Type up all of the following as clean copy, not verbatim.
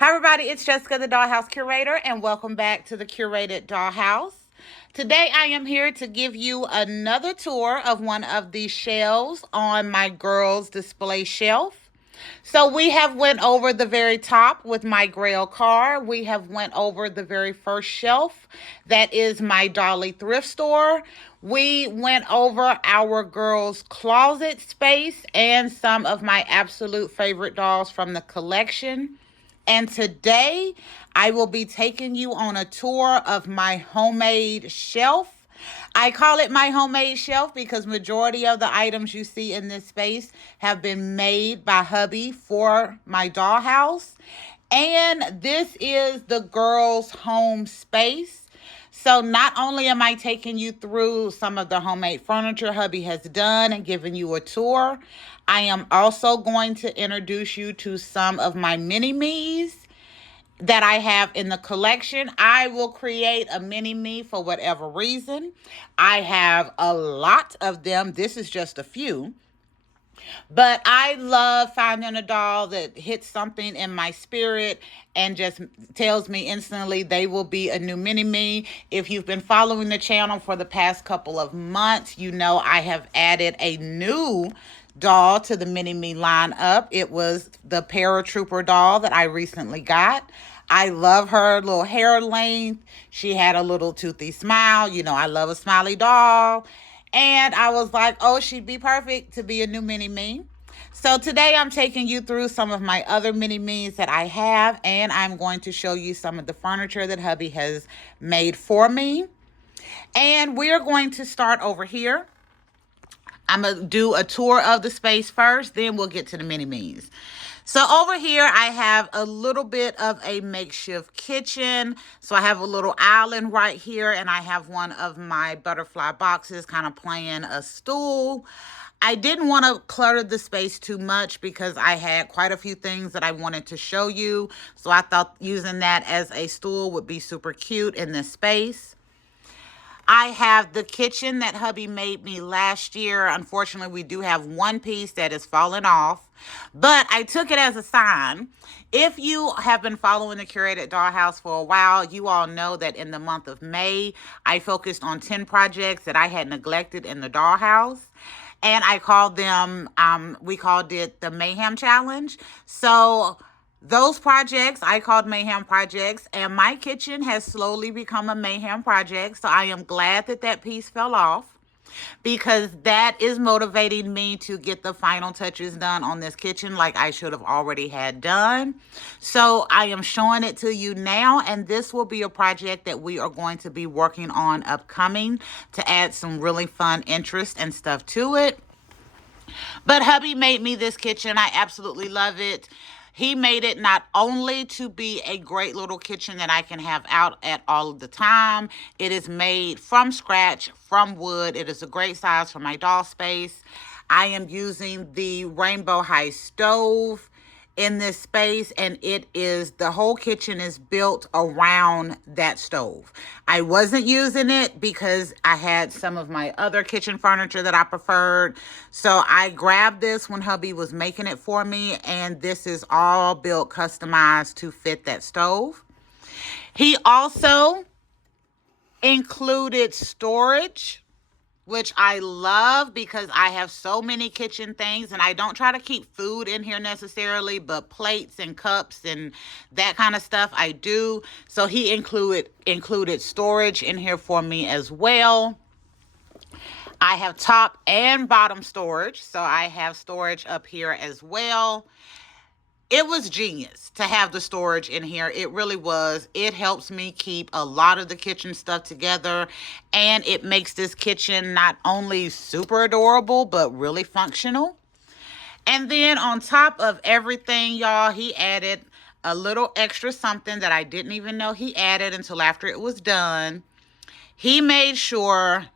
Hi, everybody. It's Jessica, the Dollhouse Curator, and welcome back to the Curated Dollhouse. Today, I am here to give you another tour of one of the shelves on my girls' display shelf. So we have went over the very top with my Grail car. We have went over the very first shelf. That is my Dolly thrift store. We went over our girls' closet space and some of my absolute favorite dolls from the collection. And today I will be taking you on a tour of my homemade shelf. I call it my homemade shelf because majority of the items you see in this space have been made by hubby for my dollhouse. And this is the girls' home space. So not only am I taking you through some of the homemade furniture hubby has done and giving you a tour, I am also going to introduce you to some of my mini me's that I have in the collection. I will create a mini me for whatever reason. I have a lot of them. This is just a few. But I love finding a doll that hits something in my spirit and just tells me instantly they will be a new mini me. If you've been following the channel for the past couple of months, you know I have added a new doll to the mini me lineup. It was the paratrooper doll that I recently got. I love her little hair length. She had a little toothy smile. You know, I love a smiley doll. And I was like, oh, she'd be perfect to be a new mini me. So today I'm taking you through some of my other mini me's that I have, and I'm going to show you some of the furniture that hubby has made for me. And we're going to start over here. I'm going to do a tour of the space first, then we'll get to the mini me's. So over here, I have a little bit of a makeshift kitchen. So I have a little island right here, and I have one of my butterfly boxes kind of playing a stool. I didn't want to clutter the space too much because I had quite a few things that I wanted to show you. So I thought using that as a stool would be super cute in this space. I have the kitchen that hubby made me last year. Unfortunately, we do have one piece that is falling off, but I took it as a sign. If you have been following the Curated Dollhouse for a while, you all know that in the month of May, I focused on 10 projects that I had neglected in the dollhouse. And I called them, we called it the Mayhem Challenge. So those projects I called Mayhem Projects, and my kitchen has slowly become a Mayhem Project. So I am glad that that piece fell off because that is motivating me to get the final touches done on this kitchen like I should have already had done. So I am showing it to you now, and this will be a project that we are going to be working on upcoming to add some really fun interest and stuff to it. But hubby made me this kitchen. I absolutely love it. He made it not only to be a great little kitchen that I can have out at all of the time. It is made from scratch, from wood. It is a great size for my doll space. I am using the Rainbow High stove in this space, and the whole kitchen is built around that stove. I wasn't using it because I had some of my other kitchen furniture that I preferred. So I grabbed this when hubby was making it for me, and this is all built customized to fit that stove. He also included storage, which I love because I have so many kitchen things, and I don't try to keep food in here necessarily, but plates and cups and that kind of stuff I do. So he included storage in here for me as well. I have top and bottom storage, so I have storage up here as well. It was genius to have the storage in here. It really was. It helps me keep a lot of the kitchen stuff together, and it makes this kitchen not only super adorable, but really functional. And then on top of everything, y'all, he added a little extra something that I didn't even know he added until after it was done. He made sure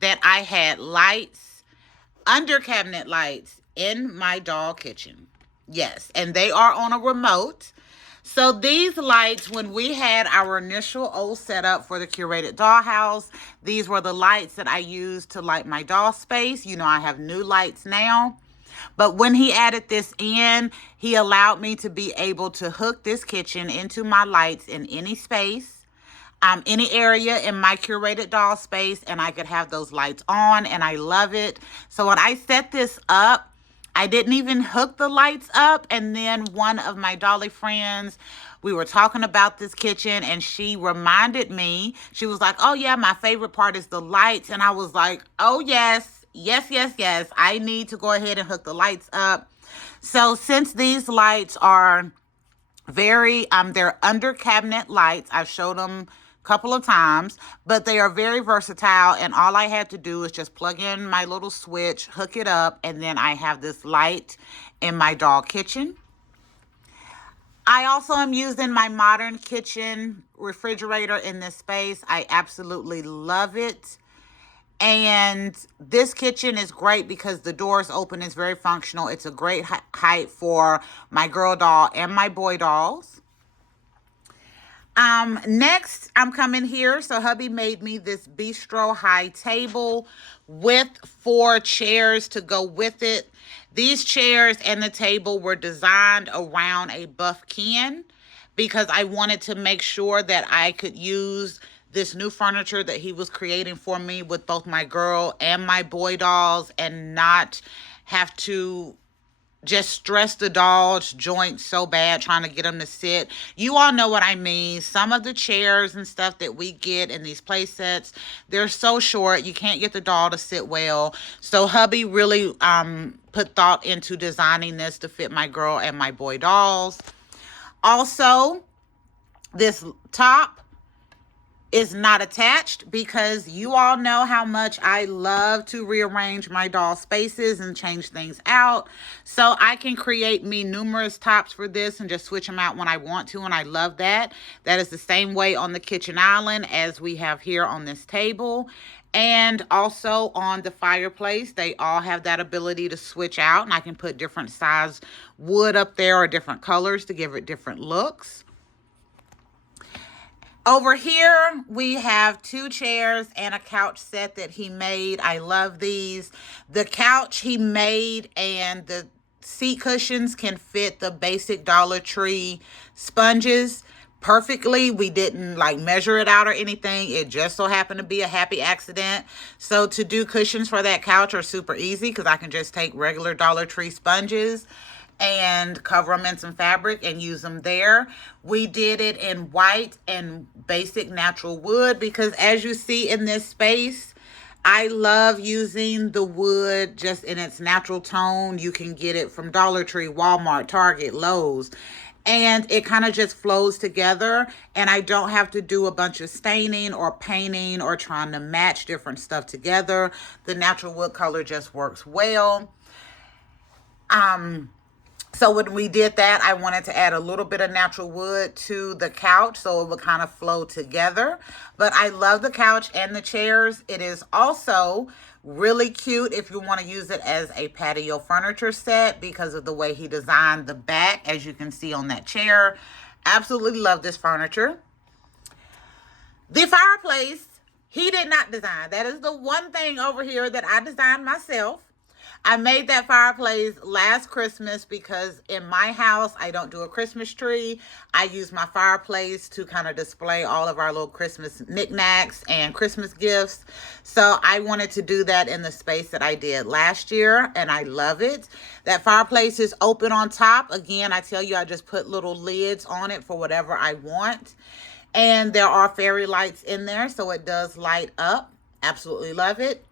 that I had lights, under cabinet lights, in my doll kitchen. Yes, and they are on a remote. So these lights, when we had our initial old setup for the Curated Dollhouse, these were the lights that I used to light my doll space. You know, I have new lights now. But when he added this in, he allowed me to be able to hook this kitchen into my lights in any space, any area in my curated doll space, and I could have those lights on, and I love it. So when I set this up, I didn't even hook the lights up, and then one of my dolly friends, we were talking about this kitchen, and she reminded me, she was like, oh yeah, my favorite part is the lights, and I was like, oh yes, yes, yes, yes, I need to go ahead and hook the lights up. So since these lights are they're under cabinet lights, I've showed them couple of times, but they are very versatile, and all I had to do is just plug in my little switch, hook it up, and then I have this light in my doll kitchen. I also am using my modern kitchen refrigerator in this space. I absolutely love it. And this kitchen is great because the door is open. It's very functional. It's a great height for my girl doll and my boy dolls. Next, I'm coming here. So hubby made me this bistro high table with 4 chairs to go with it. These chairs and the table were designed around a buff can because I wanted to make sure that I could use this new furniture that he was creating for me with both my girl and my boy dolls and not have to just stress the dolls joints so bad trying to get them to sit. You all know what I mean. Some of the chairs and stuff that we get in these play sets, they're so short you can't get the doll to sit well. So hubby really put thought into designing this to fit my girl and my boy dolls. Also, this top is not attached because you all know how much I love to rearrange my doll spaces and change things out. So I can create me numerous tops for this and just switch them out when I want to, and I love that. That is the same way on the kitchen island as we have here on this table. And also on the fireplace, they all have that ability to switch out, and I can put different size wood up there or different colors to give it different looks. Over here, we have 2 chairs and a couch set that he made. I love these. The couch he made and the seat cushions can fit the basic Dollar Tree sponges perfectly. We didn't like measure it out or anything. It just so happened to be a happy accident. So to do cushions for that couch are super easy because I can just take regular Dollar Tree sponges and cover them in some fabric and use them there. We did it in white and basic natural wood because as you see in this space, I love using the wood just in its natural tone. You can get it from Dollar Tree, Walmart, Target, Lowe's, and it kind of just flows together, and I don't have to do a bunch of staining or painting or trying to match different stuff together. The natural wood color just works well. So when we did that, I wanted to add a little bit of natural wood to the couch so it would kind of flow together. But I love the couch and the chairs. It is also really cute if you want to use it as a patio furniture set because of the way he designed the back, as you can see on that chair. Absolutely love this furniture. The fireplace, he did not design. That is the one thing over here that I designed myself. I made that fireplace last Christmas because in my house, I don't do a Christmas tree. I use my fireplace to kind of display all of our little Christmas knickknacks and Christmas gifts. So I wanted to do that in the space that I did last year, and I love it. That fireplace is open on top. Again, I tell you, I just put little lids on it for whatever I want. And there are fairy lights in there, so it does light up. Absolutely love it.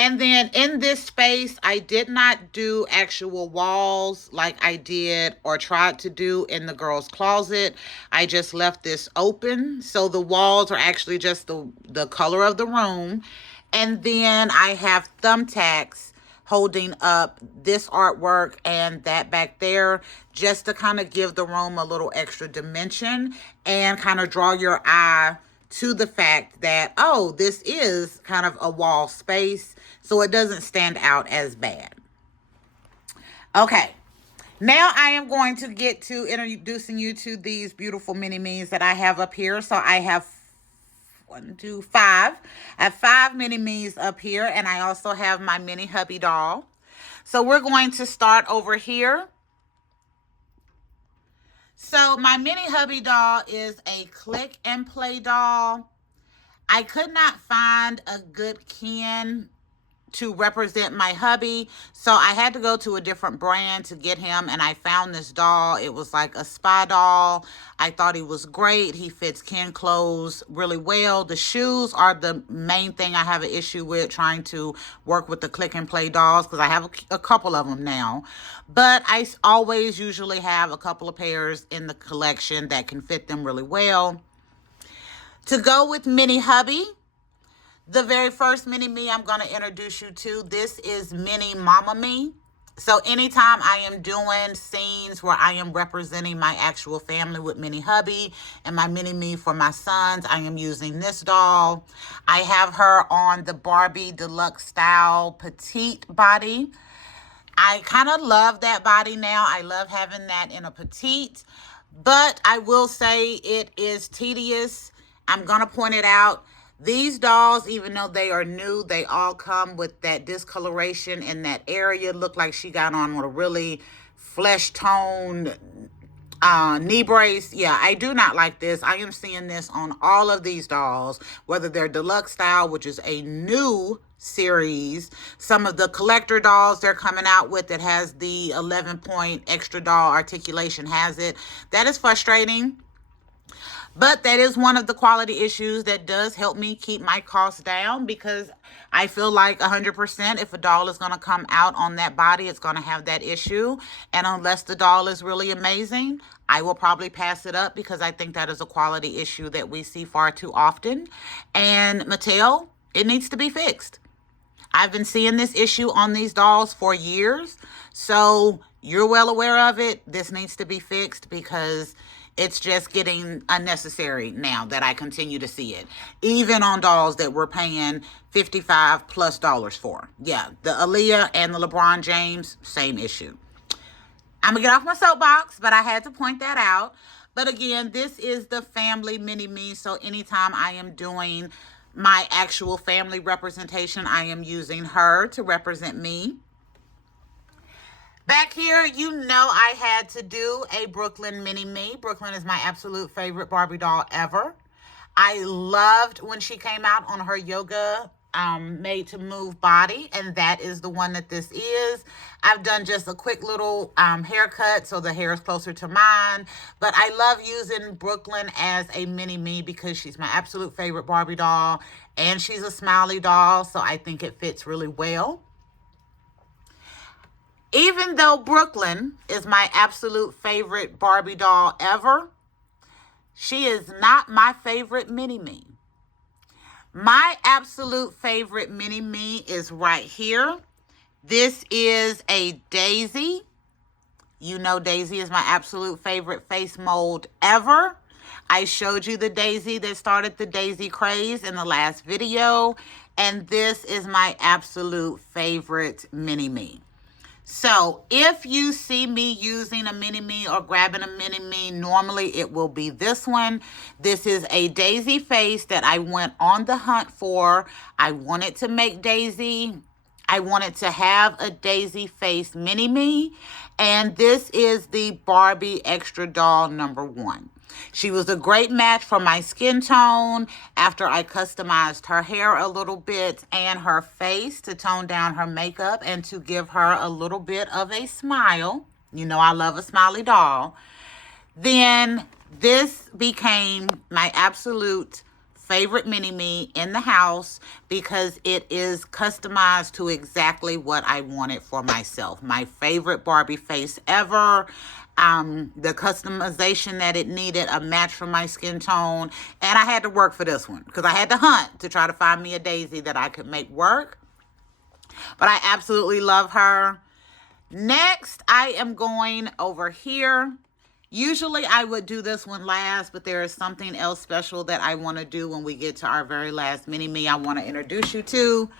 And then in this space, I did not do actual walls like I did or tried to do in the girls' closet. I just left this open. So the walls are actually just the color of the room. And then I have thumbtacks holding up this artwork and that back there just to kind of give the room a little extra dimension and kind of draw your eye to the fact that, oh, this is kind of a wall space, so it doesn't stand out as bad. Okay, now I am going to get to introducing you to these beautiful mini me's that I have up here. So I have 1, 2, 5. I have 5 mini me's up here, and I also have my mini hubby doll. So we're going to start over here. So my Mini Hubby doll is a click and play doll. I could not find a good Ken to represent my hubby, so I had to go to a different brand to get him, and I found this doll. It was like a spy doll. I thought he was great. He fits Ken clothes really well. The shoes are the main thing I have an issue with, trying to work with the click and play dolls, because I have a couple of them now, but I always usually have a couple of pairs in the collection that can fit them really well. To go with Mini Hubby, the very first Mini Me I'm going to introduce you to, this is Mini Mama Me. So anytime I am doing scenes where I am representing my actual family with Mini Hubby and my Mini Me for my sons, I am using this doll. I have her on the Barbie Deluxe Style Petite body. I kind of love that body now. I love having that in a petite, but I will say it is tedious. I'm going to point it out. These dolls, even though they are new, they all come with that discoloration in that area. Look like she got on with a really flesh toned knee brace. Yeah, I do not like this. I am seeing this on all of these dolls, whether they're deluxe style, which is a new series. Some of the collector dolls they're coming out with that has the 11-point extra doll articulation has it. That is frustrating. But that is one of the quality issues that does help me keep my costs down, because I feel like 100% if a doll is going to come out on that body, it's going to have that issue. And unless the doll is really amazing, I will probably pass it up, because I think that is a quality issue that we see far too often. And Mattel, it needs to be fixed. I've been seeing this issue on these dolls for years. So you're well aware of it. This needs to be fixed, because it's just getting unnecessary now that I continue to see it. Even on dolls that we're paying $55+ for. Yeah, the Aaliyah and the LeBron James, same issue. I'm going to get off my soapbox, but I had to point that out. But again, this is the family Mini Me. So anytime I am doing my actual family representation, I am using her to represent me. Back here, you know I had to do a Brooklyn Mini Me. Brooklyn is my absolute favorite Barbie doll ever. I loved when she came out on her yoga made to move body, and that is the one that this is. I've done just a quick little haircut so the hair is closer to mine, but I love using Brooklyn as a Mini Me because she's my absolute favorite Barbie doll, and she's a smiley doll, so I think it fits really well. Even though Brooklyn is my absolute favorite Barbie doll ever, she is not my favorite Mini Me. My absolute favorite Mini Me is right here. This is a Daisy. You know Daisy is my absolute favorite face mold ever. I showed you the Daisy that started the Daisy craze in the last video, and this is my absolute favorite Mini Me. So if you see me using a Mini Me or grabbing a Mini Me, normally it will be this one. This is a Daisy face that I went on the hunt for. I wanted to make Daisy. I wanted to have a Daisy face Mini Me. And this is the Barbie Extra Doll #1. She was a great match for my skin tone after I customized her hair a little bit and her face to tone down her makeup and to give her a little bit of a smile. You know I love a smiley doll. Then this became my absolute favorite Mini Me in the house because it is customized to exactly what I wanted for myself. My favorite Barbie face ever. The customization that it needed, a match for my skin tone, and I had to work for this one because I had to hunt to try to find me a Daisy that I could make work. But I absolutely love her. Next, I am going over here. Usually I would do this one last, but there is something else special that I want to do when we get to our very last Mini Me I want to introduce you to.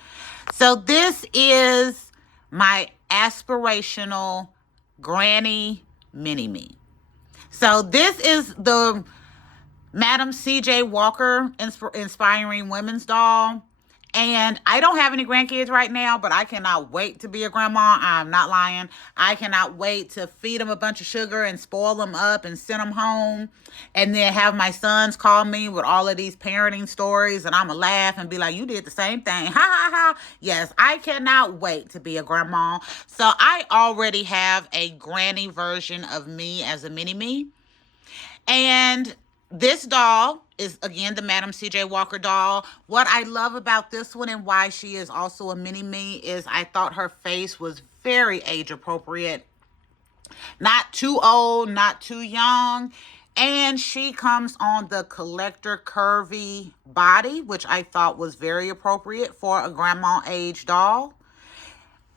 So this is my aspirational Granny Mini Me. So this is the Madam C.J. Walker Inspiring Women's doll. And I don't have any grandkids right now, but I cannot wait to be a grandma. I'm not lying. I cannot wait to feed them a bunch of sugar and spoil them up and send them home. And then have my sons call me with all of these parenting stories. And I'm going to laugh and be like, you did the same thing. Ha ha ha. Yes, I cannot wait to be a grandma. So I already have a granny version of me as a mini me. And this doll is, again, the Madam C.J. Walker doll. What I love about this one and why she is also a mini-me is I thought her face was very age appropriate. Not too old, not too young. And she comes on the collector curvy body, which I thought was very appropriate for a grandma age doll.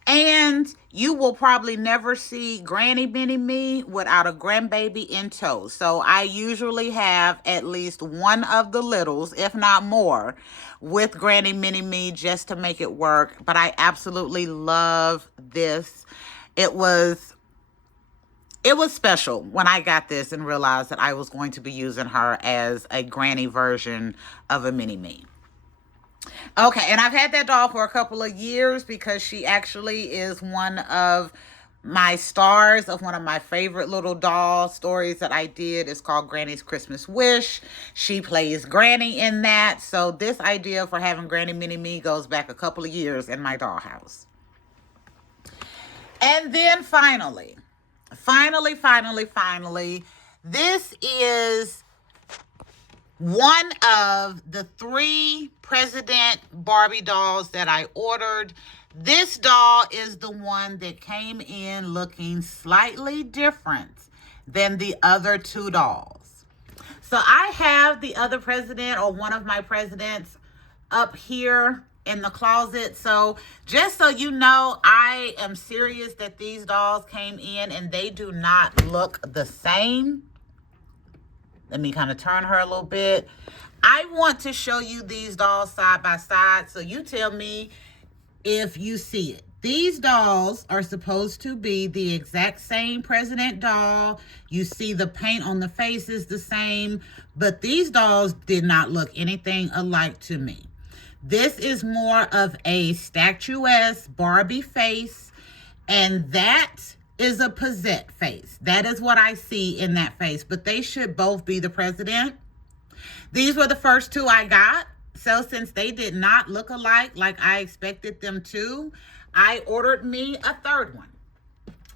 And you will probably never see Granny Mini Me without a grandbaby in tow. So I usually have at least one of the littles, if not more, with Granny Mini Me just to make it work. But I absolutely love this. It was special when I got this and realized that I was going to be using her as a granny version of a mini me. Okay, and I've had that doll for a couple of years because she actually is one of my stars of one of my favorite little doll stories that I did. It's called Granny's Christmas Wish. She plays Granny in that. So this idea for having Granny Mini Me goes back a couple of years in my dollhouse. And then finally, this is one of the 3 President Barbie dolls that I ordered. This doll is the one that came in looking slightly different than the other 2 dolls. So I have the other president, or one of my presidents, up here in the closet. So just so you know, I am serious that these dolls came in and they do not look the same. Let me kind of turn her a little bit. I want to show you these dolls side by side, so you tell me if you see it. These dolls are supposed to be the exact same president doll. You see the paint on the face is the same, but these dolls did not look anything alike to me. This is more of a statuesque Barbie face, and that is a Posette face. That is what I see in that face, but they should both be the president. These were the first 2 I got. So since they did not look alike like I expected them to, I ordered me a 3rd one.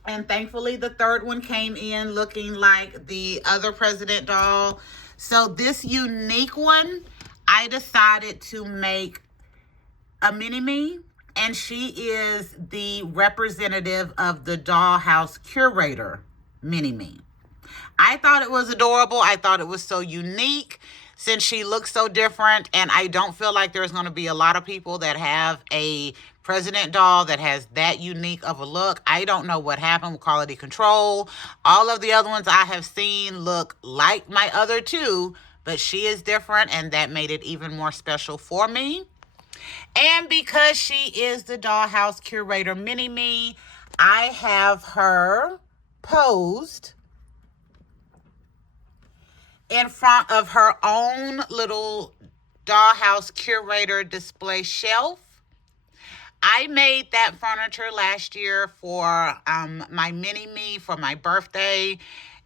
And thankfully the 3rd one came in looking like the other president doll. So this unique one, I decided to make a mini me. And she is the representative of the Dollhouse Curator Mini Me. I thought it was adorable. I thought it was so unique since she looks so different. And I don't feel like there's going to be a lot of people that have a president doll that has that unique of a look. I don't know what happened with quality control. All of the other ones I have seen look like my other 2, but she is different, and that made it even more special for me. And because she is the Dollhouse Curator Mini Me, I have her posed in front of her own little Dollhouse Curator display shelf. I made that furniture last year for my mini me for my birthday.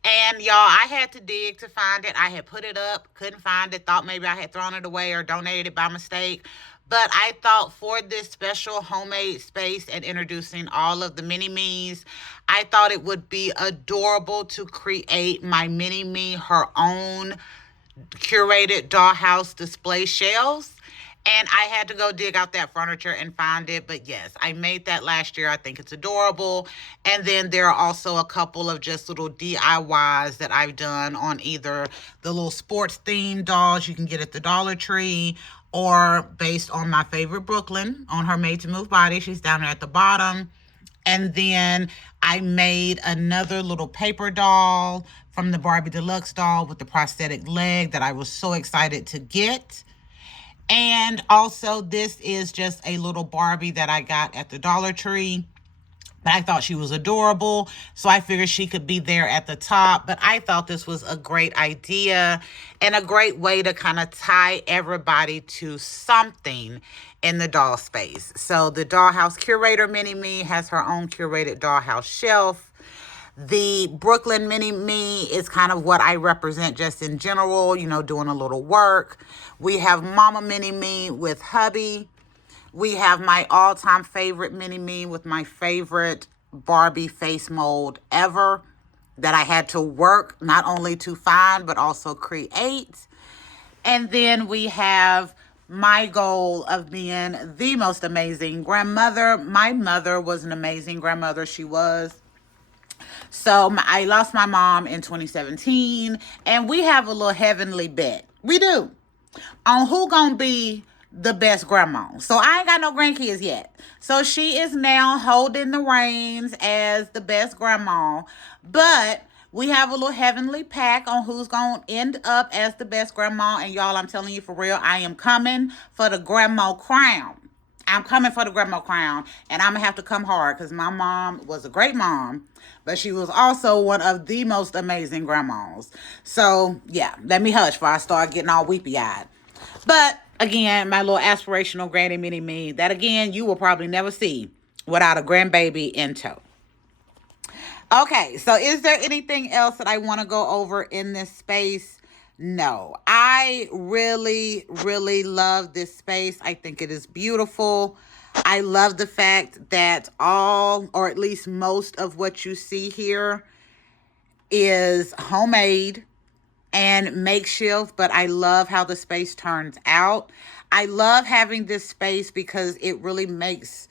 And y'all, I had to dig to find it. I had put it up, couldn't find it, thought maybe I had thrown it away or donated it by mistake. But I thought for this special homemade space and introducing all of the mini-me's, I thought it would be adorable to create my mini-me her own curated dollhouse display shelves. And I had to go dig out that furniture and find it. But yes, I made that last year. I think it's adorable. And then there are also a couple of just little DIYs that I've done on either the little sports themed dolls you can get at the Dollar Tree, or based on my favorite Brooklyn on her Made to Move body. She's down there at the bottom. And then I made another little paper doll from the Barbie Deluxe doll with the prosthetic leg that I was so excited to get. And also this is just a little Barbie that I got at the Dollar Tree. But I thought she was adorable, so I figured she could be there at the top. But I thought this was a great idea and a great way to kind of tie everybody to something in the doll space. So the Dollhouse Curator Mini Me has her own curated dollhouse shelf. The Brooklyn Mini Me is kind of what I represent just in general, you know, doing a little work. We have Mama Mini Me with hubby. We have my all-time favorite Mini Me with my favorite Barbie face mold ever that I had to work not only to find but also create. And then we have my goal of being the most amazing grandmother. My mother was an amazing grandmother. She was. So I lost my mom in 2017, and we have a little heavenly bet. We do. On who gonna be the best grandma. So I ain't got no grandkids yet. So she is now holding the reins as the best grandma. But we have a little heavenly pack on who's going to end up as the best grandma. And y'all, I'm telling you for real, I am coming for the grandma crown. I'm coming for the grandma crown. And I'm going to have to come hard because my mom was a great mom. But she was also one of the most amazing grandmas. So, yeah, let me hush before I start getting all weepy-eyed. But, again, my little aspirational granny mini me, that, again, you will probably never see without a grandbaby in tow. Okay, so is there anything else that I want to go over in this space? No. I really, really love this space. I think it is beautiful. I love the fact that all, or at least most of what you see here is homemade and makeshift, but I love how the space turns out. I love having this space because it really makes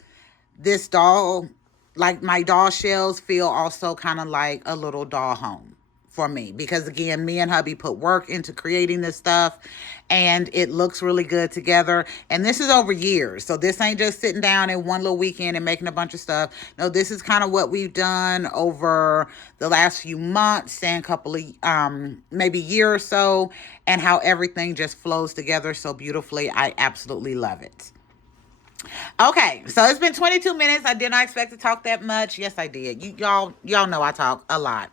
this doll, like my doll shelves, feel also kind of like a little doll home for me. Because again, me and hubby put work into creating this stuff and it looks really good together. And this is over years. So this ain't just sitting down in one little weekend and making a bunch of stuff. No, this is kind of what we've done over the last few months and couple of, maybe year or so, and how everything just flows together so beautifully. I absolutely love it. Okay, so it's been 22 minutes. I did not expect to talk that much. Yes, I did. Y'all know I talk a lot.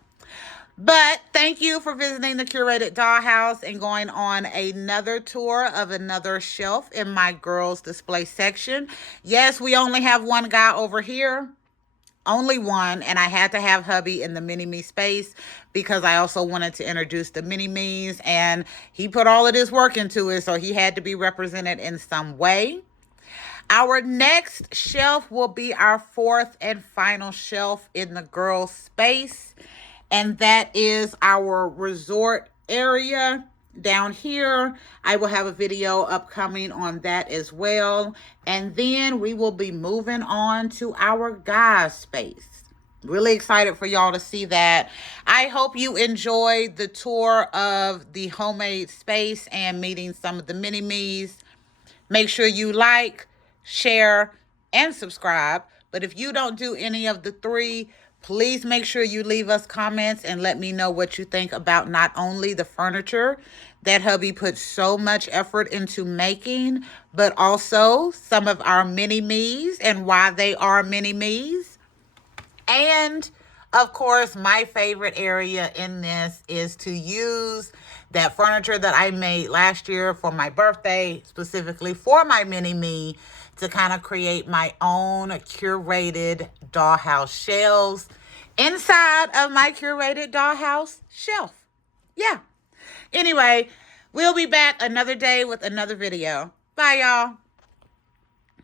But thank you for visiting the Curated Dollhouse and going on another tour of another shelf in my girls display section. Yes, we only have one guy over here. Only one, and I had to have hubby in the Mini Me space because I also wanted to introduce the Mini Me's, and he put all of this work into it, so he had to be represented in some way. Our next shelf will be our fourth and final shelf in the girls' space, and that is our resort area down here. I will have a video upcoming on that as well, and then we will be moving on to our guys' space. Really excited for y'all to see that. I hope you enjoyed the tour of the homemade space and meeting some of the mini-me's. Make sure you like, share, and subscribe. But if you don't do any of the three, please make sure you leave us comments and let me know what you think about not only the furniture that hubby put so much effort into making, but also some of our mini-me's and why they are mini-me's. And of course, my favorite area in this is to use that furniture that I made last year for my birthday, specifically for my mini-me, to kind of create my own curated dollhouse shelves inside of my curated dollhouse shelf. Yeah. Anyway, we'll be back another day with another video. Bye, y'all.